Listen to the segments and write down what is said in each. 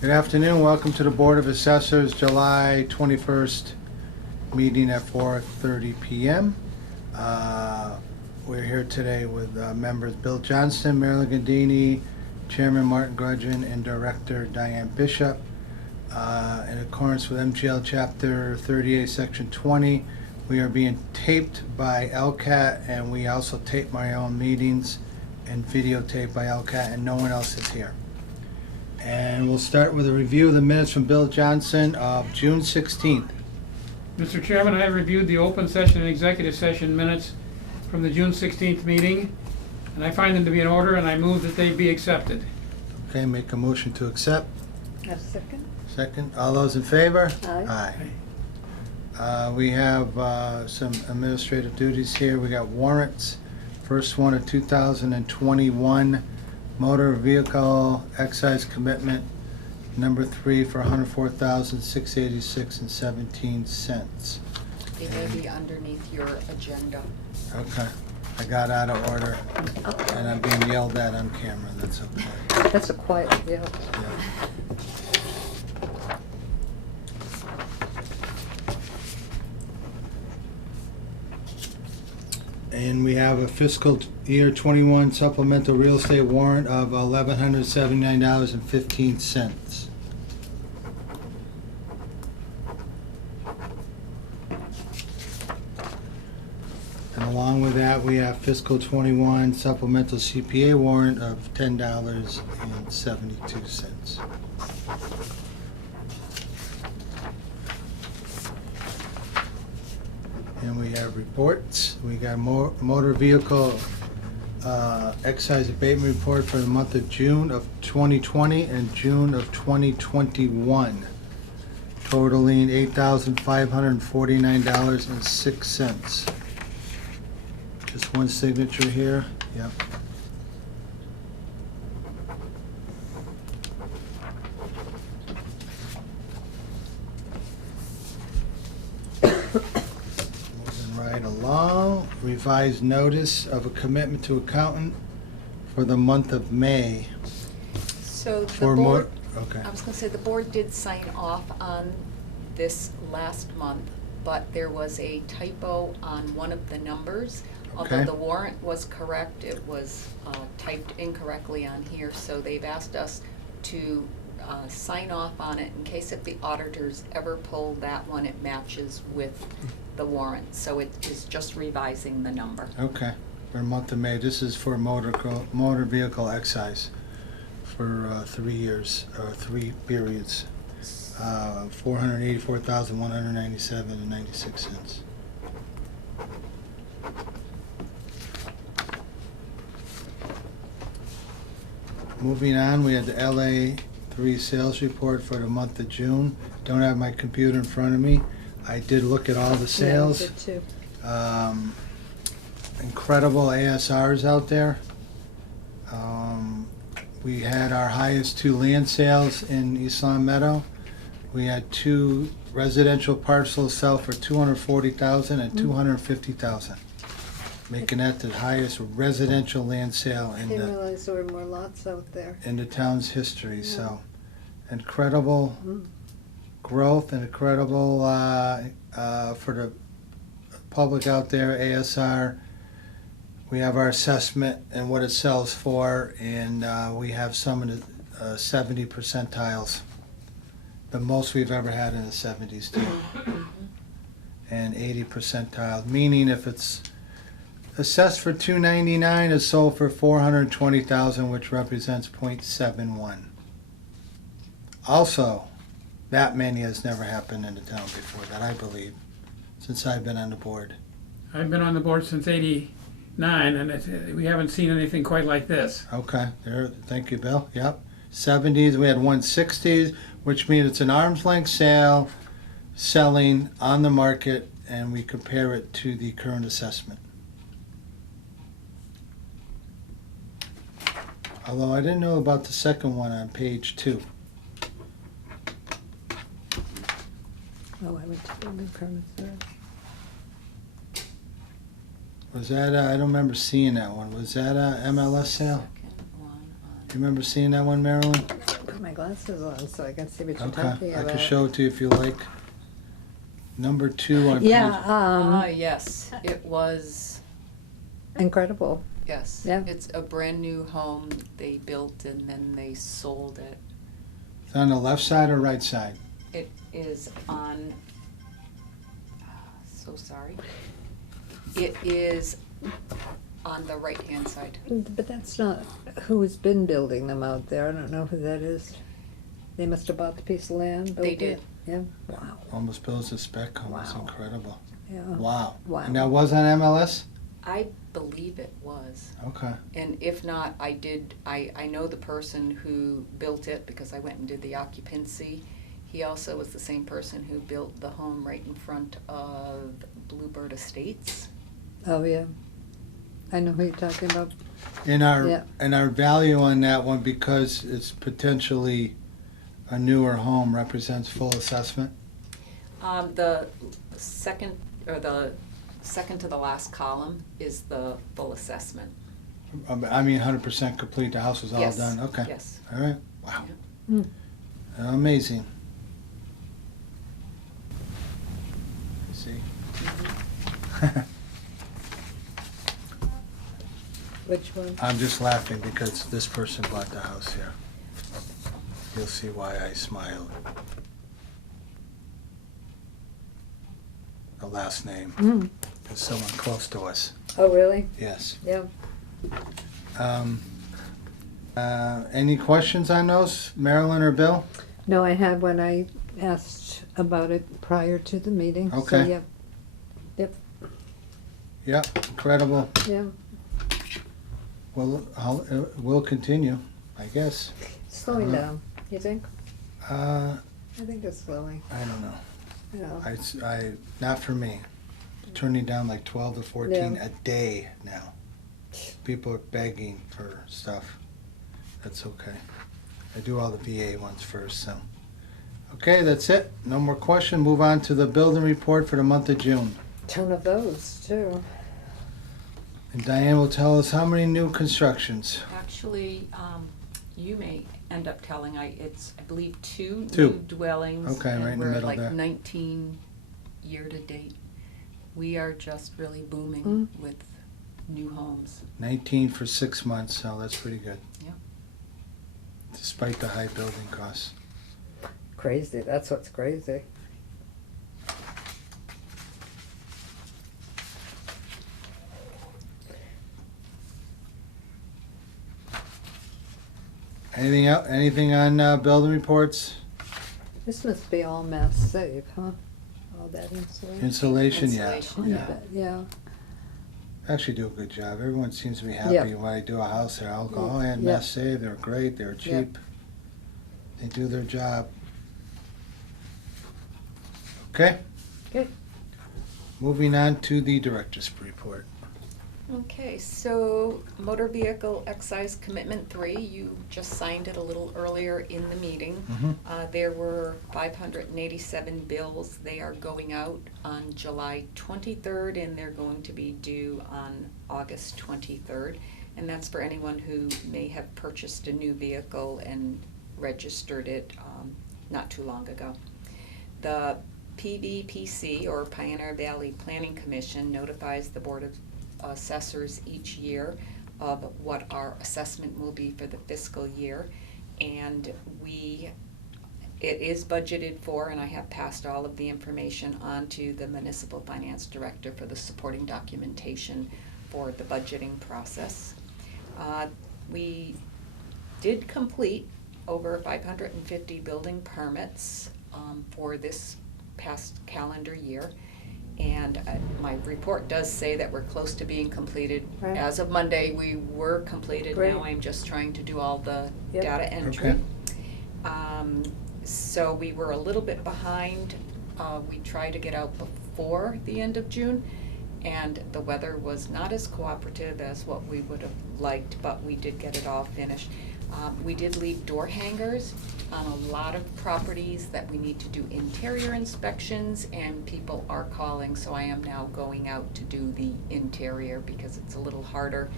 Good afternoon. Welcome to the Board of Assessors, July 21st meeting at 4:30 p.m. We're here today with members Bill Johnston, Marilyn Gandini, Chairman Martin Grudgeon, and Director Diane Bishop. In accordance with MGL Chapter 38, Section 20, we are being taped by LCAT, and we also tape my own meetings and videotape by LCAT, and no one else is here. And we'll start with a review of the minutes from Bill Johnson of June 16th. Mr. Chairman, I have reviewed the open session and executive session minutes from the June 16th meeting, and I find them to be in order, and I move that they be accepted. Okay, make a motion to accept. A second. Second. All those in favor? Aye. Aye. We have some administrative duties here. We got warrants. First one of 2021 motor vehicle excise commitment number 3 for $104,686.17. It may be underneath your agenda. Okay. I got out of order and I'm being yelled at on camera. That's okay. That's a quiet deal. Yeah. And we have a fiscal year 21 supplemental real estate warrant of $1,179.15. And along with that, we have fiscal 21 supplemental CPA warrant of $10.72. And we have reports. We got motor vehicle excise abatement report for the month of June of 2020 and June of 2021, totaling $8,549.06. Just one signature here. Yep. Right along, revised notice of a commitment to accountant for the month of May. So the For board, okay. I was gonna say, the board did sign off on this last month, but there was a typo on one of the numbers. Although Okay. the warrant was correct, it was typed incorrectly on here, so they've asked us to sign off on it in case if the auditors ever pull that one, it matches with the warrant. So it is just revising the number. Okay, for the month of May. This is for motor vehicle excise for 3 years, or 3 periods. $484,197.96. Moving on, we had the LA3 sales report for the month of June. Don't have my computer in front of me. I did look at all the sales. Yeah, I did too. Incredible ASRs out there. We had our highest 2 land sales in East Long Meadow. We had 2 residential parcels sell for $240,000 and $250,000, making that the highest residential land sale I in didn't the realize there were more lots out there. in the town's history. Yeah. So, incredible Mm. growth and incredible for the public out there. ASR. We have our assessment and what it sells for, and we have some of the 70 percentiles, the most we've ever had in the 70s too, and 80 percentiles, meaning if it's assessed for $299, it's sold for $420,000, which represents 0.71. Also, that many has never happened in the town before, that I believe, since I've been on the board. I've been on the board since '89, and we haven't seen anything quite like this. Okay, there. Thank you, Bill. Yep. 70s, we had 160s, which means it's an arm's length sale, selling on the market, and we compare it to the current assessment. Although I didn't know about the second one on page 2. Oh, I went to building permits there. Was that, I don't remember seeing that one. Was that a MLS sale? Second one on You remember seeing that one, Marilyn? my glasses on so I can see what you're Okay, talking I about. can show it to you if you like. Number 2 on Yeah, page. Yes, it was, incredible. yes. Yeah. It's a brand-new home they built and then they sold it. It's on the left side or right side? It is on, so sorry. It is on the right-hand side. But that's not who's been building them out there. I don't know who that is. They must have bought the piece of land, built They it. did. Yeah, wow, Almost builds a spec home. It's Wow. incredible. yeah. Wow. Wow. And that was on MLS? I believe it was. Okay. And if not, I know the person who built it because I went and did the occupancy. He also was the same person who built the home right in front of Bluebird Estates. Oh, yeah. I know who you're talking about. And Yeah. our value on that one, because it's potentially a newer home, represents full assessment? The second to the last column is the full assessment. I mean, 100% complete, the house was all Yes, done? Okay. yes. All right, wow. Hmm. Amazing. See? Which one? I'm just laughing because this person bought the house here. You'll see why I smiled. The last name Mm. is someone close to us, Oh, really? yes. Yeah. Any questions on those, Marilyn or Bill? No, I had when I asked about it prior to the meeting. So, Okay. yeah, Yep, incredible. yeah. Well, we'll continue, I guess. Slowing down, you think? I I think it's slowing, don't know. you know. Not for me. Turning down like 12 to 14 Yeah. a day now. People are begging for stuff. That's okay. I do all the VA ones first, so. Okay, that's it. No more question. Move on to the building report for the month of June. Ton of those, too. And Diane will tell us how many new constructions. Actually, you may end up telling, it's, I believe, two Two. new dwellings. Okay, right in the middle And there. we're like 19 year-to-date. We are just really booming Mm. with new homes. 19 for 6 months, so that's pretty good. Yeah. Despite the high building costs. Crazy, that's what's crazy. Anything else? Anything on building reports? This must be all Mass Save, huh? All that insulation. Insulation, yeah. Insulation, Ton yeah. of it, yeah. Actually do a good job. Everyone seems to be happy Yeah. when I do a house there. I'll go, oh, I had Yeah. Mass Save, they're great, they're Yeah. cheap. They do their job. Okay, Okay. moving on to the director's report. Okay, so motor vehicle excise commitment 3, you just signed it a little earlier in the meeting. There were 587 bills. They are going out on July 23rd and they're going to be due on August 23rd. And that's for anyone who may have purchased a new vehicle and registered it not too long ago. The PVPC, or Pioneer Valley Planning Commission, notifies the Board of Assessors each year of what our assessment will be for the fiscal year. And it is budgeted for, and I have passed all of the information on to the Municipal Finance Director for the supporting documentation for the budgeting process. We did complete over 550 building permits for this past calendar year. And my report does say that we're close to being completed. Right. As of Monday, we were completed. Great. Now I'm just trying to do all the Yep. data entry. Okay. So we were a little bit behind. We tried to get out before the end of June, and the weather was not as cooperative as what we would have liked, but we did get it all finished. We did leave door hangers on a lot of properties that we need to do interior inspections, and people are calling, so I am now going out to do the interior because it's a little harder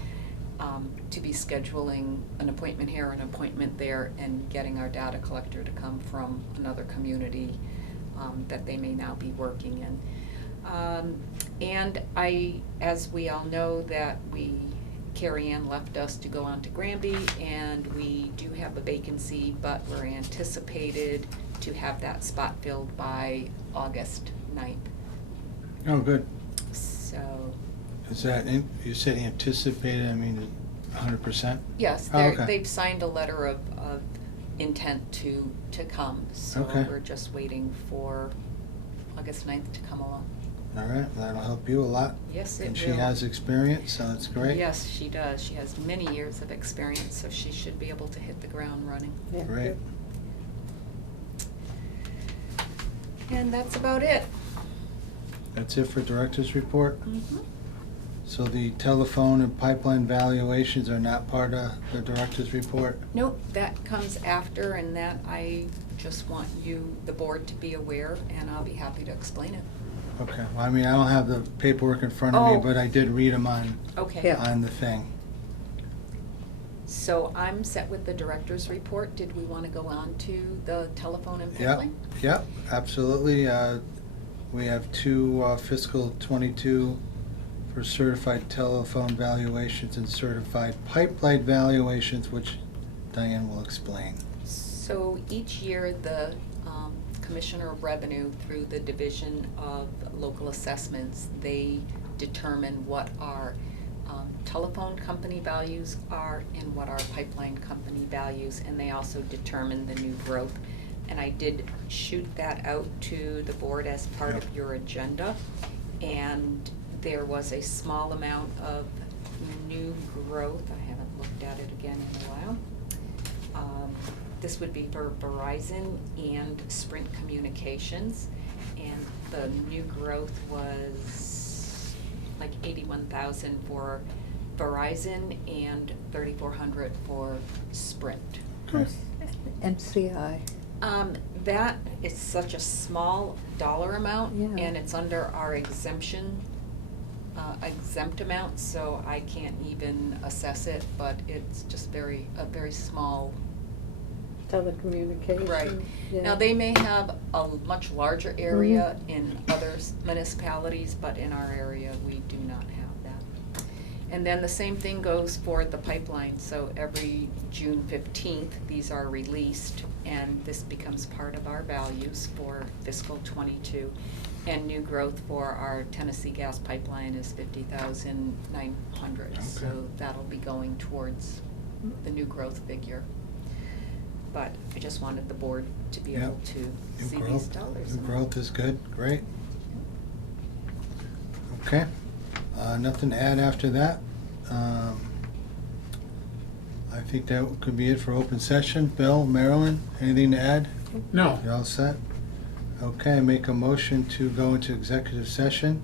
to be scheduling an appointment here, an appointment there, and getting our data collector to come from another community that they may now be working in. And as we all know, that Carrie Ann left us to go on to Granby, and we do have a vacancy, but we're anticipated to have that spot filled by August 9th. Oh, good. So, Is that, you said anticipated, I mean, 100%? yes, Oh, okay. they've signed a letter of intent to come. So Okay. we're just waiting for August 9th to come along. All right, that'll help you a lot. Yes, it will. And she has experience, so that's great. Yes, she does. She has many years of experience, so she should be able to hit the ground running. Yeah, Great. good. And that's about it. That's it for director's report? Mhm. So the telephone and pipeline valuations are not part of the director's report? Nope, that comes after, and that I just want you, the board, to be aware, and I'll be happy to explain it. Okay, well, I mean, I don't have the paperwork in front of me, Oh. but I did read them on Okay. Yeah. the thing. So I'm set with the director's report. Did we want to go on to the telephone and Yep, pipeline? yep, absolutely. We have two fiscal '22 for certified telephone valuations and certified pipeline valuations, which Diane will explain. So each year, the Commissioner of Revenue, through the Division of Local Assessments, they determine what our telephone company values are and what our pipeline company values, and they also determine the new growth. And I did shoot that out to the board as part of Yep. your agenda, and there was a small amount of new growth. I haven't looked at it again in a while. This would be for Verizon and Sprint Communications, and the new growth was like 81,000 for Verizon and 3,400 for Sprint. Okay. MCI. That is such a small dollar amount, Yeah. and it's under our exempt amount, so I can't even assess it, but it's just a very small. Telecommunications. Right. Yeah. Now, they may have a much larger area in other municipalities, but in our area, we do not have that. And then the same thing goes for the pipeline, so every June 15th, these are released, and this becomes part of our values for fiscal '22. And new growth for our Tennessee gas pipeline is 50,900, so Okay. that'll be going towards the new growth figure. But I just wanted the board to be Yep. able to New see these growth, dollars. new growth is good, great. Okay, nothing to add after that. I think that could be it for open session. Bill, Marilyn, anything to add? No. You all set? Okay, make a motion to go into executive session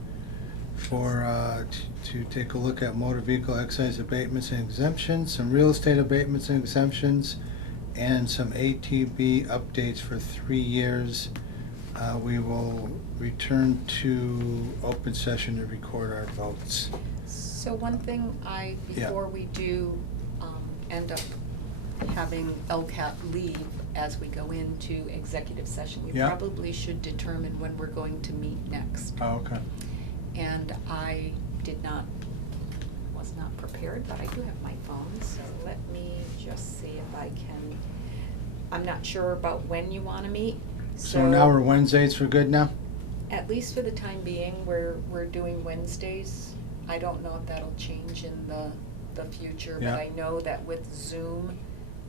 for, to take a look at motor vehicle excise abatements and exemptions, some real estate abatements and exemptions, and some ATB updates for 3 years. We will return to open session to record our votes. So one thing Yeah. before we do end up having LCAT leave as we go into executive session, we Yeah. probably should determine when we're going to meet next. Oh, okay. And I was not prepared, but I do have my phone, so let me just see if I can. I'm not sure about when you wanna meet, So now we're Wednesdays for good now? at least for the time being, we're doing Wednesdays. I don't know if that'll change in the future, but Yeah. I know that with Zoom,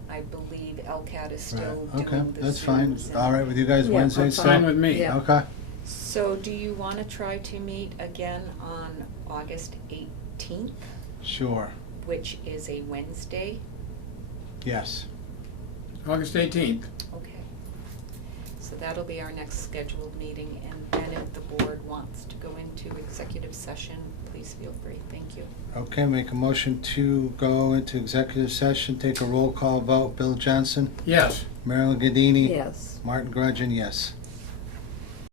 I believe LCAT is still Right, okay, doing the that's fine. Zooms. All right with you guys, Yeah, Wednesdays? I'm Fine with me. Yeah. Okay, So do you wanna try to meet again on August 18th, sure, which is a Wednesday? yes. August 18th. Okay. So that'll be our next scheduled meeting, and then if the board wants to go into executive session, please feel free. Thank you. Okay, make a motion to go into executive session, take a roll call vote. Bill Johnson, Yes. Marilyn Gadini. Yes. Martin Grudgeon, yes.